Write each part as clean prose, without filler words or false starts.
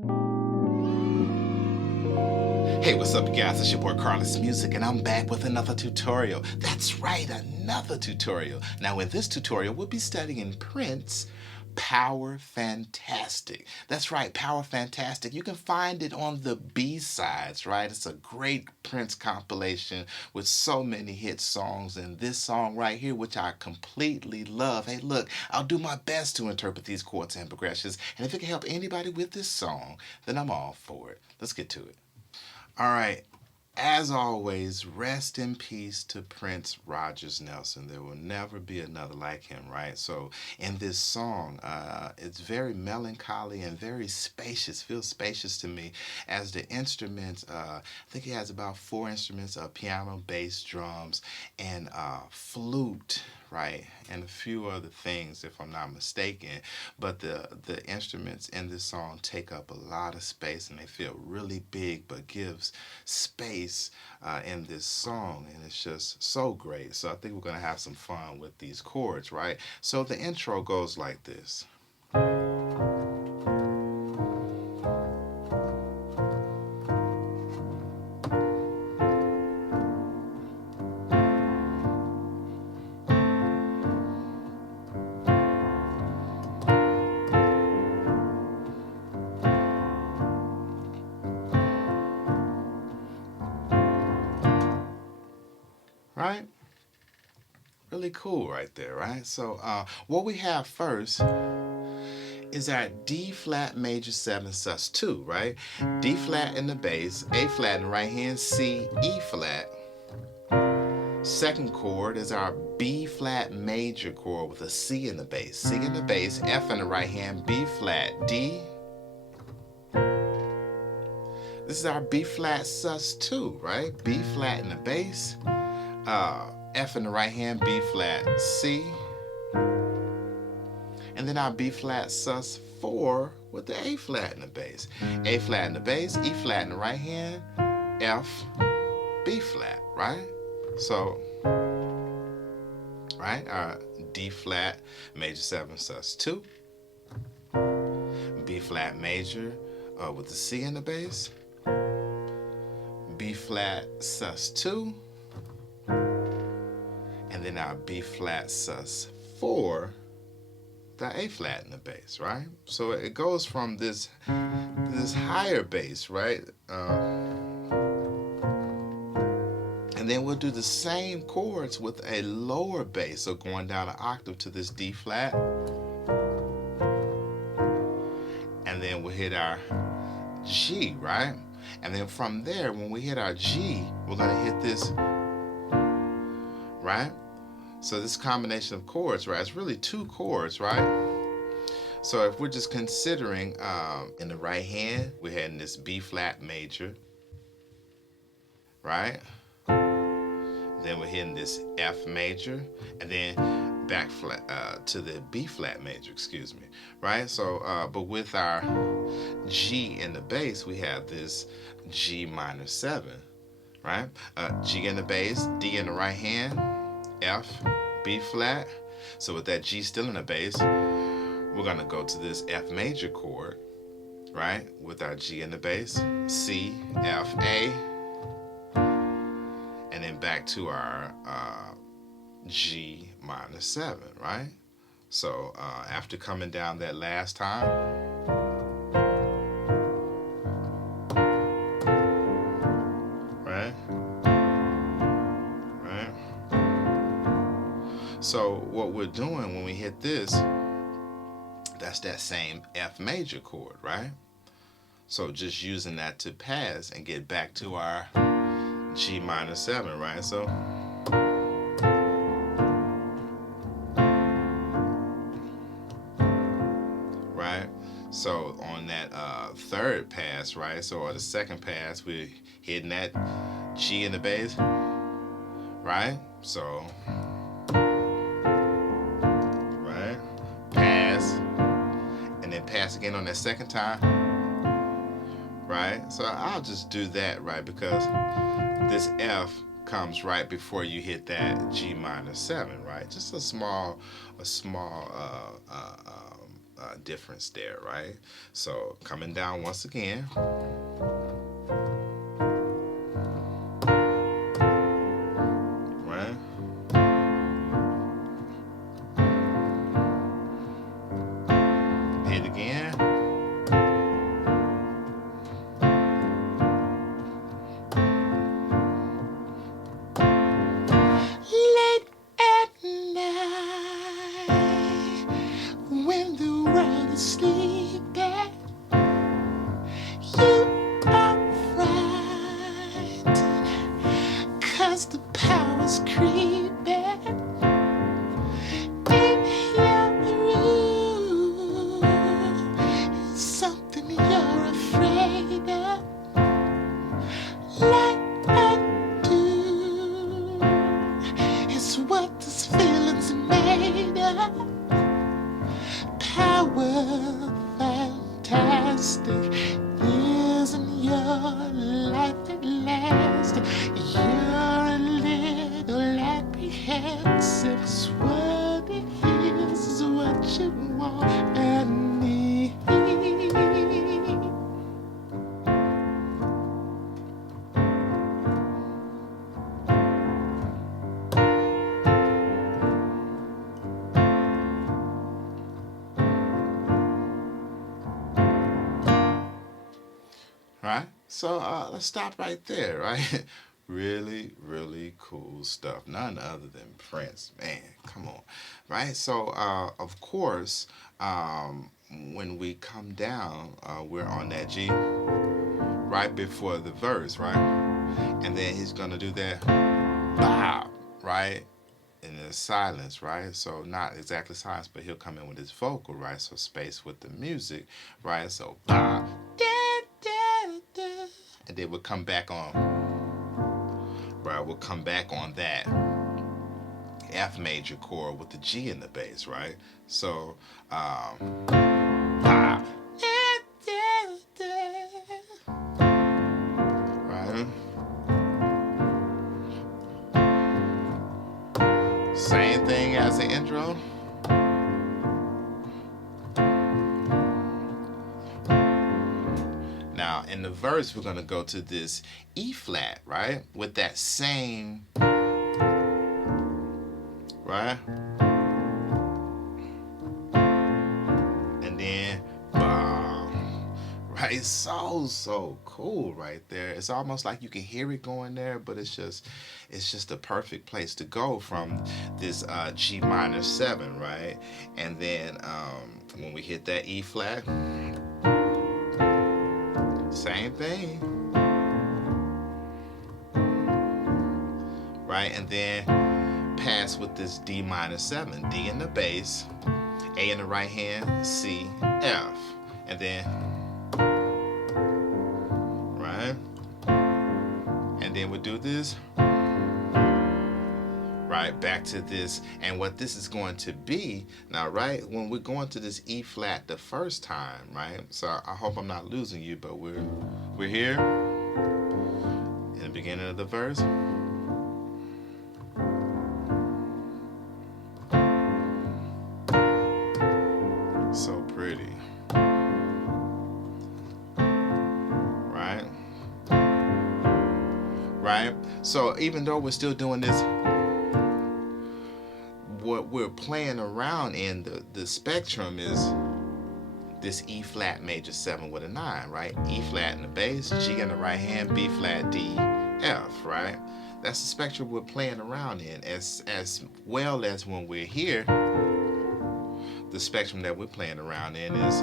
Hey, what's up, guys? It's your boy Carlos Music, and I'm back with another tutorial. That's right, another tutorial. Now, in this tutorial, we'll be studying Prince Power Fantastic. That's right, Power Fantastic. You can find it on the B-sides, right? It's a great Prince compilation with so many hit songs, and this song right here, which I completely love. Hey, look, I'll do my best to interpret these chords and progressions, and if it can help anybody with this song, then I'm all for it. Let's get to it. All right. As always, rest in peace to Prince Rogers Nelson. There will never be another like him, right? So, in this song, it's very melancholy and very spacious. Feels spacious to me, as the instruments. I think he has about 4 instruments: piano, bass, drums, and flute, right, and a few other things, if I'm not mistaken. But the instruments in this song take up a lot of space, and they feel really big, but gives space in this song, and it's just so great. So I think we're gonna have some fun with these chords, right? So the intro goes like this. Right? Really cool right there, right? So what we have first is our D flat major 7 sus 2, right? D flat in the bass, A flat in the right hand, C, E flat. Second chord is our B flat major chord with a C in the bass. C in the bass, F in the right hand, B flat, D. This is our B flat sus 2, right? B flat in the bass, F in the right hand, B flat, C, and then our B flat sus 4 with the A flat in the bass. A flat in the bass, E flat in the right hand, F, B flat, right? So, right, our D flat major 7 sus 2, B flat major with the C in the bass, B flat sus 2, and then our B flat sus 4, the A flat in the bass, right? So it goes from this higher bass, right? And then we'll do the same chords with a lower bass, so going down an octave to this D flat, and then we'll hit our G, right? And then from there, when we hit our G, we're gonna hit this, right? So this combination of chords, right, it's really 2 chords, right? So if we're just considering in the right hand, we're hitting this B flat major, right? Then we're hitting this F major, and then back flat to the B flat major, excuse me, right? So, but with our G in the bass, we have this G minor 7, right? G in the bass, D in the right hand, F, B flat. So with that G still in the bass, we're gonna go to this F major chord, right? With our G in the bass, C, F, A, and then back to our G minor 7, right? So after coming down that last time, right? Right? So what we're doing when we hit this, that's that same F major chord, right? So just using that to pass and get back to our G minor 7, right? So, right? So on that third pass, right? So or the second pass, we're hitting that G in the bass, right? So, right? Pass, and then pass again on that second time, right? So I'll just do that, right? Because this F comes right before you hit that G minor 7, right? Just a small difference there, right? So coming down once again, right? Hit again. Late at night, when the world is sleeping, you are frightened, 'cause the power's creeping in your room. It's something you're afraid of, like I do. It's what this feeling's made of. Power fantastic, isn't your life at last? You're a little apprehensive. It's what it is what you want and need. Right? So let's stop right there, right? Really, really cool stuff. None other than Prince. Man, come on. Right? So, of course, when we come down, we're on that G right before the verse, right? And then he's going to do that bow, right? In the silence, right? So not exactly silence, but he'll come in with his vocal, right? So space with the music, right? So bow, and then we'll come back on, right? We'll come back on that F major chord with the G in the bass, right? So, right? Same thing as the intro. Now, in the verse, we're going to go to this E flat, right? With that same, right? And then, right? So cool right there. It's almost like you can hear it going there, but it's just the perfect place to go from this G minor 7, right? And then when we hit that E flat, same thing, right? And then pass with this D minor 7, D in the bass, A in the right hand, C, F, and then, right? And then we'll do this, right, back to this. And what this is going to be now, right, when we're going to this E flat the first time, right? So I hope I'm not losing you, but we're here in the beginning of the verse. So pretty, right? Right? So even though we're still doing this, what we're playing around in the spectrum is this E flat major 7 with a 9, right? E flat in the bass, G in the right hand, B flat, D, F, right? That's the spectrum we're playing around in. As well as when we're here, the spectrum that we're playing around in is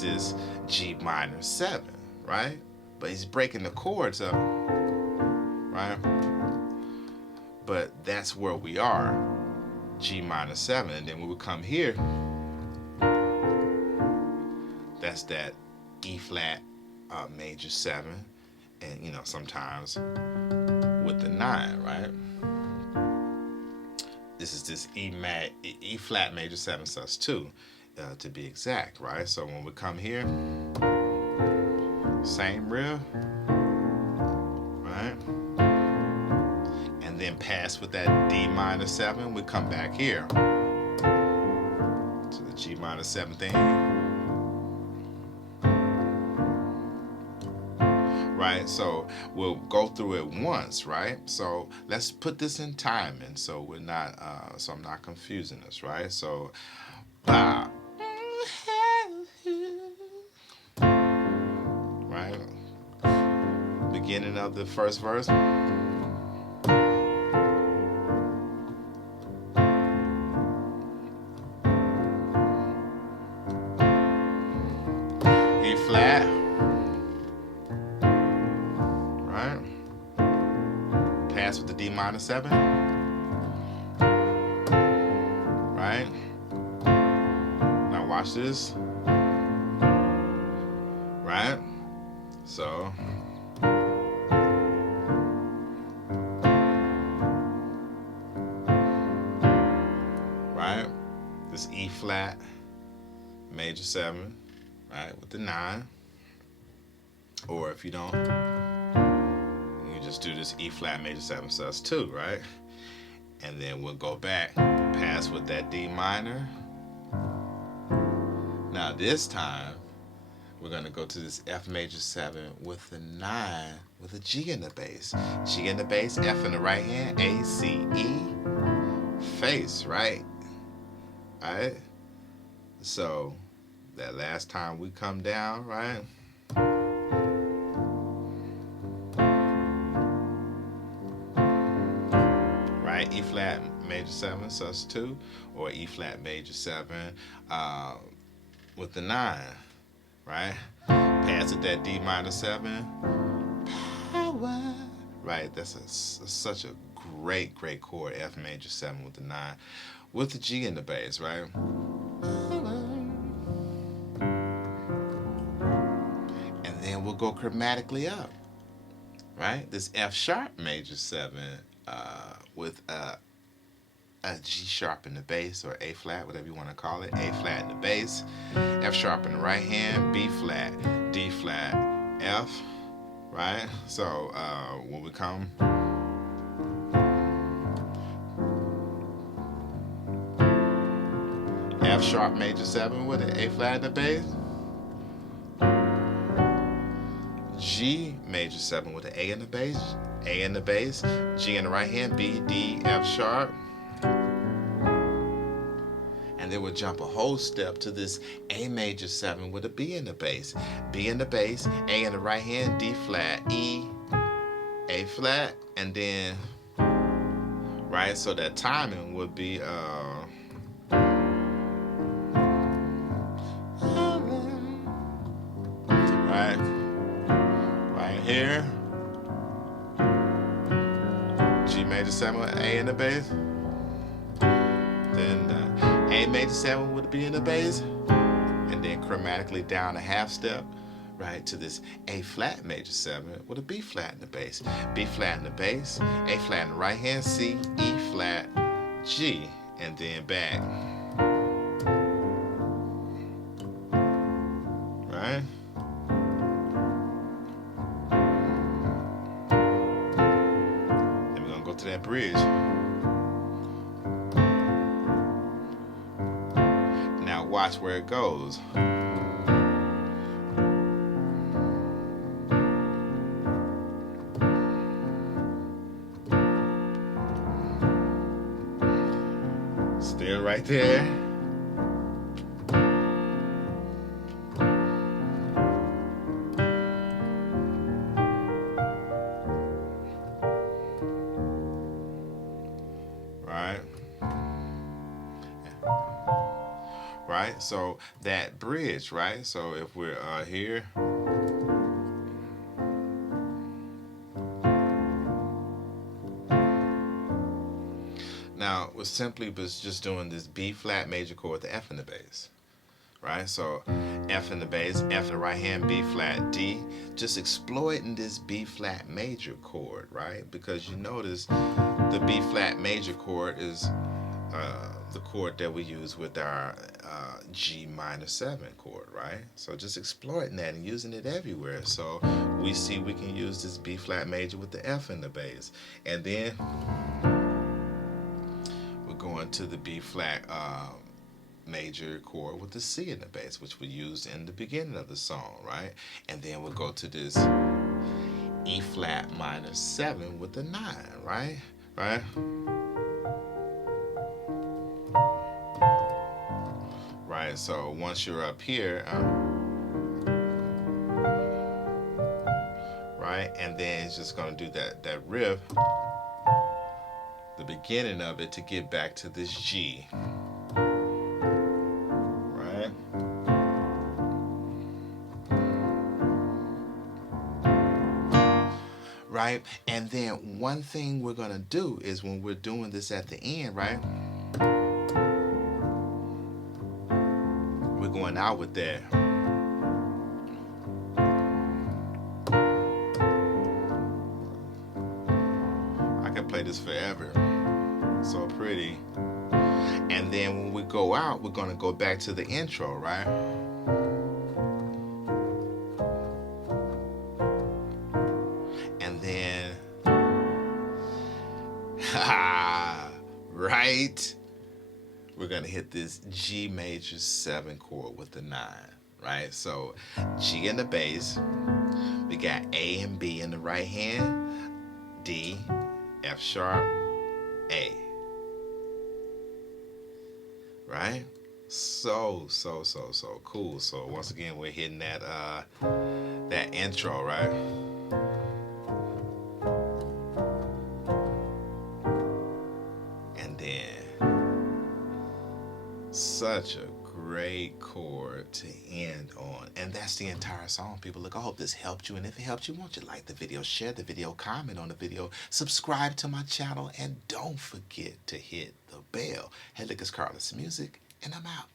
this G minor 7, right? But he's breaking the chords up, right? But that's where we are, G minor 7. And then when we come here, that's that E flat major 7, and you know, sometimes with the 9, right? This is this E flat major 7 sus2, to be exact, right? So when we come here, same riff, right? And then pass with that D minor 7, we come back here to the the G minor 7 thing. Right, so we'll go through it once, right? So let's put this in timing, so we're not, so I'm not confusing us, right? So, right, beginning of the first verse. E flat, right? Pass with the D minor 7, right? Now watch this, right? So, right? This E flat major 7, right, with the 9. Or if you don't, you just do this E flat major 7 sus2, right? And then we'll go back, pass with that D minor. Now this time, we're going to go to this F major 7 with the 9 with a G in the bass. G in the bass, F in the right hand, A, C, E, face, right? Alright? So, that last time we come down, right? Right? E flat major 7 sus2, or E flat major 7 with the 9, right? Pass it that D minor 7. Power. Right? That's such a great chord, F major 7 with the 9, with the G in the bass, right? And then we'll go chromatically up, right? This F sharp major 7 with a G sharp in the bass, or A flat, whatever you want to call it. A flat in the bass, F sharp in the right hand, B flat, D flat, F, right? So when we come, F sharp major 7 with an A flat in the bass, G major 7 with an A in the bass, A in the bass, G in the right hand, B, D, F sharp. And then we'll jump a whole step to this A major 7 with a B in the bass. B in the bass, A in the right hand, D flat, E, A flat, and then, right, so that timing would be, right here, G major 7 with A in the bass, then A major 7 would be in the bass, and then chromatically down a half step, right, to this A flat major 7 with a B flat in the bass. B flat in the bass, A flat in the right hand, C, E flat, G, and then back. Right? And we're gonna go to that bridge. Now watch where it goes. Still right there. Right? Right? So that bridge, right? So if we're here, now we're simply just doing this B flat major chord with the F in the bass, right? So F in the bass, F in the right hand, B flat, D, just exploiting this B flat major chord, right? Because you notice the B flat major chord is the chord that we use with our G minor 7 chord, right? So just exploiting that and using it everywhere. So we see we can use this B flat major with the F in the bass, and then we're going to the B flat major chord with the C in the bass, which we used in the beginning of the song, right? And then we'll go to this E flat minor 7 with the 9, right? Right? Right, so once you're up here, right, and then it's just gonna do that riff, the beginning of it, to get back to this G, right? Right, and then one thing we're gonna do is when we're doing this at the end, right? We're going out with that. I can play this forever. So pretty. And then when we go out, we're gonna go back to the intro, right? And then, right? We're gonna hit this G major 7 chord with the 9, right? So G in the bass, we got A and B in the right hand, D, F sharp, A, right? So cool. So once again, we're hitting that intro, right? And then such a great chord to end on. And that's the entire song, people. Look, I hope this helped you. And if it helped you, won't you like the video, share the video, comment on the video, subscribe to my channel, and don't forget to hit the bell. Hey, look, it's Carlos Music, and I'm out.